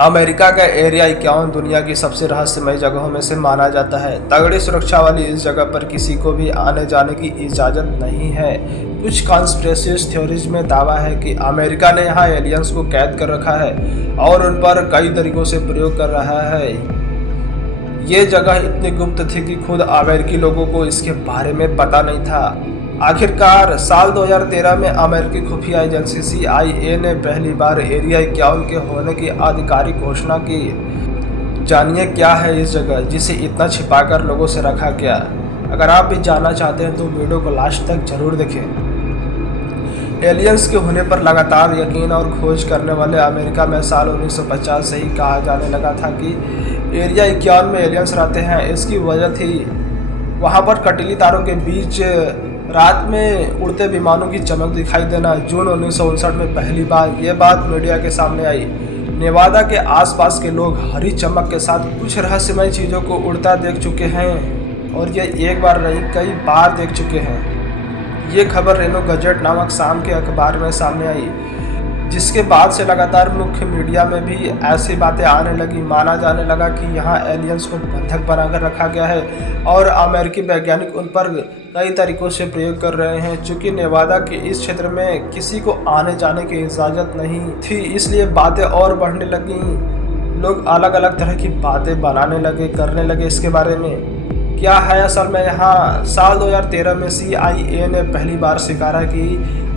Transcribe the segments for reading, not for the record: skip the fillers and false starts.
America का area 51 दुनिया की सबसे रहस्यमय जगहों में से माना जाता है। तगड़ी सुरक्षा वाली इस जगह पर किसी को भी आने जाने की इजाज़त नहीं है। कुछ कॉन्स्पिरेसी थ्योरीज में दावा है कि अमेरिका ने यहाँ एलियंस को कैद कर रखा है और उन पर कई तरीकों से प्रयोग कर रहा है। ये जगह इतनी गुप्त थी कि खुद अमेरिकी लोगों को इसके बारे में पता नहीं था। आखिरकार साल 2013 में अमेरिकी खुफिया एजेंसी CIA ने पहली बार एरिया 51 के होने की आधिकारिक घोषणा की। जानिए क्या है इस जगह जिसे इतना छिपाकर लोगों से रखा गया। अगर आप भी जानना चाहते हैं तो वीडियो को लास्ट तक जरूर देखें। एलियंस के होने पर लगातार यकीन और खोज करने वाले अमेरिका में साल 1950 से ही कहा जाने लगा था कि एरिया 51 में एलियंस रहते हैं। इसकी वजह थी वहाँ पर कटीली तारों के बीच रात में उड़ते विमानों की चमक दिखाई देना। जून 1959 में पहली बार ये बात मीडिया के सामने आई। नेवादा के आसपास के लोग हरी चमक के साथ कुछ रहस्यमय चीज़ों को उड़ता देख चुके हैं और ये एक बार नहीं कई बार देख चुके हैं। ये खबर रेनो गजेट नामक शाम के अखबार में सामने आई, जिसके बाद से लगातार मुख्य मीडिया में भी ऐसी बातें आने लगी। माना जाने लगा कि यहाँ एलियंस को बंधक बनाकर रखा गया है और अमेरिकी वैज्ञानिक उन पर कई तरीकों से प्रयोग कर रहे हैं। चूँकि नेवादा के इस क्षेत्र में किसी को आने जाने की इजाज़त नहीं थी, इसलिए बातें और बढ़ने लगीं। लोग अलग अलग तरह की बातें बनाने लगे, करने लगे इसके बारे में। क्या है असल में यहाँ? साल 2013 में CIA ने पहली बार स्वीकारा कि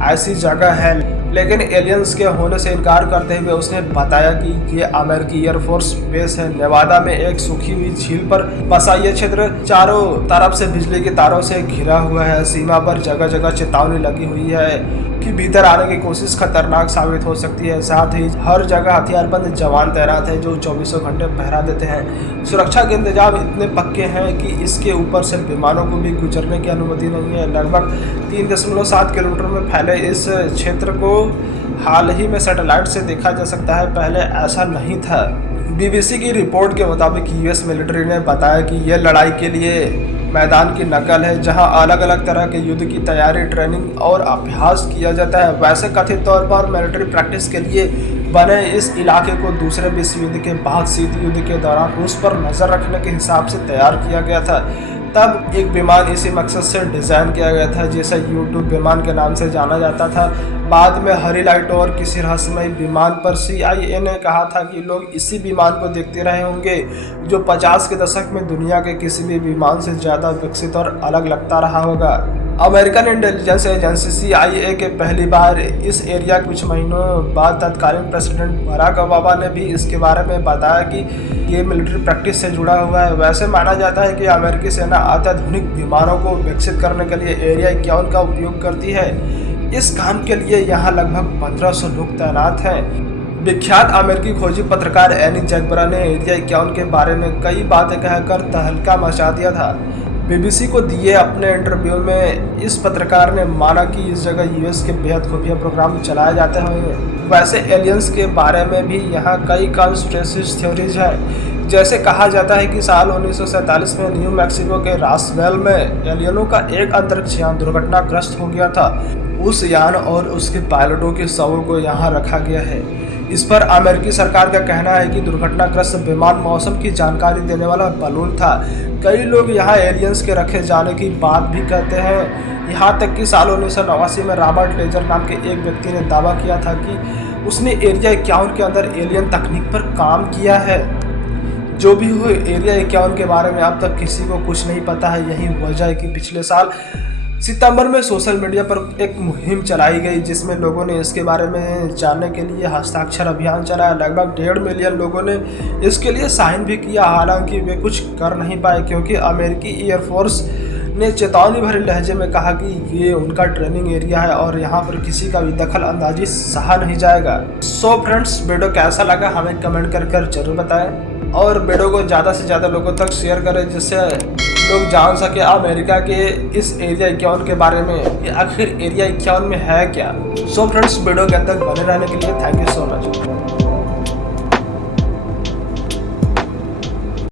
ऐसी जगह है, लेकिन एलियंस के होने से इनकार करते हुए उसने बताया कि ये अमेरिकी एयरफोर्स बेस है। नेवादा में एक सूखी हुई झील पर बसा ये क्षेत्र चारों तरफ से बिजली के तारों से घिरा हुआ है। सीमा पर जगह जगह चेतावनी लगी हुई है कि भीतर आने की कोशिश खतरनाक साबित हो सकती है। साथ ही हर जगह हथियारबंद जवान तैनात है जो 24 घंटे पहरा देते हैं। सुरक्षा के इंतजाम इतने पक्के हैं कि इसके ऊपर से विमानों को भी गुजरने की अनुमति नहीं है। लगभग 3.7 किलोमीटर में फैले इस क्षेत्र को हाल ही में सैटेलाइट से देखा जा सकता है, पहले ऐसा नहीं था। BBC की रिपोर्ट के मुताबिक US मिलिट्री ने बताया कि यह लड़ाई के लिए मैदान की नकल है जहां अलग अलग तरह के युद्ध की तैयारी, ट्रेनिंग और अभ्यास किया जाता है। वैसे कथित तौर पर मिलिट्री प्रैक्टिस के लिए बने इस इलाके को दूसरे विश्व युद्ध के बाद शीत युद्ध के दौरान रूस पर नज़र रखने के हिसाब से तैयार किया गया था। तब एक विमान इसी मकसद से डिज़ाइन किया गया था जिसे U-2 विमान के नाम से जाना जाता था। बाद में हरी लाइटों और किसी रहस्यमय विमान पर CIA ने कहा था कि लोग इसी विमान को देखते रहे होंगे जो 50 के दशक में दुनिया के किसी भी विमान से ज़्यादा विकसित और अलग लगता रहा होगा। अमेरिकन इंटेलिजेंस एजेंसी CIA के पहली बार इस एरिया कुछ महीनों बाद तत्कालीन प्रेसिडेंट बराक ओबामा ने भी इसके बारे में बताया कि ये मिलिट्री प्रैक्टिस से जुड़ा हुआ है। वैसे माना जाता है कि अमेरिकी सेना अत्याधुनिक विमानों को विकसित करने के लिए एरिया 51 का उपयोग करती है। इस काम के लिए यहाँ लगभग 1500 लोग तैनात हैं। विख्यात अमेरिकी खोजी पत्रकार एनी जैकबरा ने एरिया 51 के बारे में कई बातें कहकर तहलका मचा दिया था। BBC को दिए अपने इंटरव्यू में इस पत्रकार ने माना कि इस जगह US के बेहद खुफिया प्रोग्राम चलाए जाते होंगे। वैसे एलियंस के बारे में भी यहाँ कई कॉन्स्पिरेसी थ्योरीज हैं। जैसे कहा जाता है कि साल 1947 में न्यू मैक्सिको के रासवेल में एलियनों का एक अंतरिक्ष यान दुर्घटनाग्रस्त हो गया था। उस यान और उसके पायलटों के शवों को यहाँ रखा गया है। इस पर अमेरिकी सरकार का कहना है कि दुर्घटनाग्रस्त विमान मौसम की जानकारी देने वाला बलून था। कई लोग यहाँ एलियंस के रखे जाने की बात भी कहते हैं। यहाँ तक कि साल 1989 में रॉबर्ट लेजर नाम के एक व्यक्ति ने दावा किया था कि उसने एरिया 51 के अंदर एलियन तकनीक पर काम किया है। जो भी हो, एरिया 51 के बारे में अब तक किसी को कुछ नहीं पता है। यही वजह है कि पिछले साल सितंबर में सोशल मीडिया पर एक मुहिम चलाई गई जिसमें लोगों ने इसके बारे में जानने के लिए हस्ताक्षर अभियान चलाया। लगभग 1.5 मिलियन लोगों ने इसके लिए साइन भी किया। हालांकि वे कुछ कर नहीं पाए क्योंकि अमेरिकी एयरफोर्स ने चेतावनी भरे लहजे में कहा कि ये उनका ट्रेनिंग एरिया है और यहाँ पर किसी का भी दखल अंदाजी सहा नहीं जाएगा। सो फ्रेंड्स, वीडियो कैसा लगा हमें कमेंट कर जरूर बताएं और वीडियो को ज़्यादा से ज़्यादा लोगों तक शेयर करें जिससे लोग जान सके अमेरिका के इस एरिया 51 के बारे में कि आखिर एरिया 51 में है क्या। सो फ्रेंड्स, वीडियो के अंदर बने रहने के लिए थैंक यू सो मच।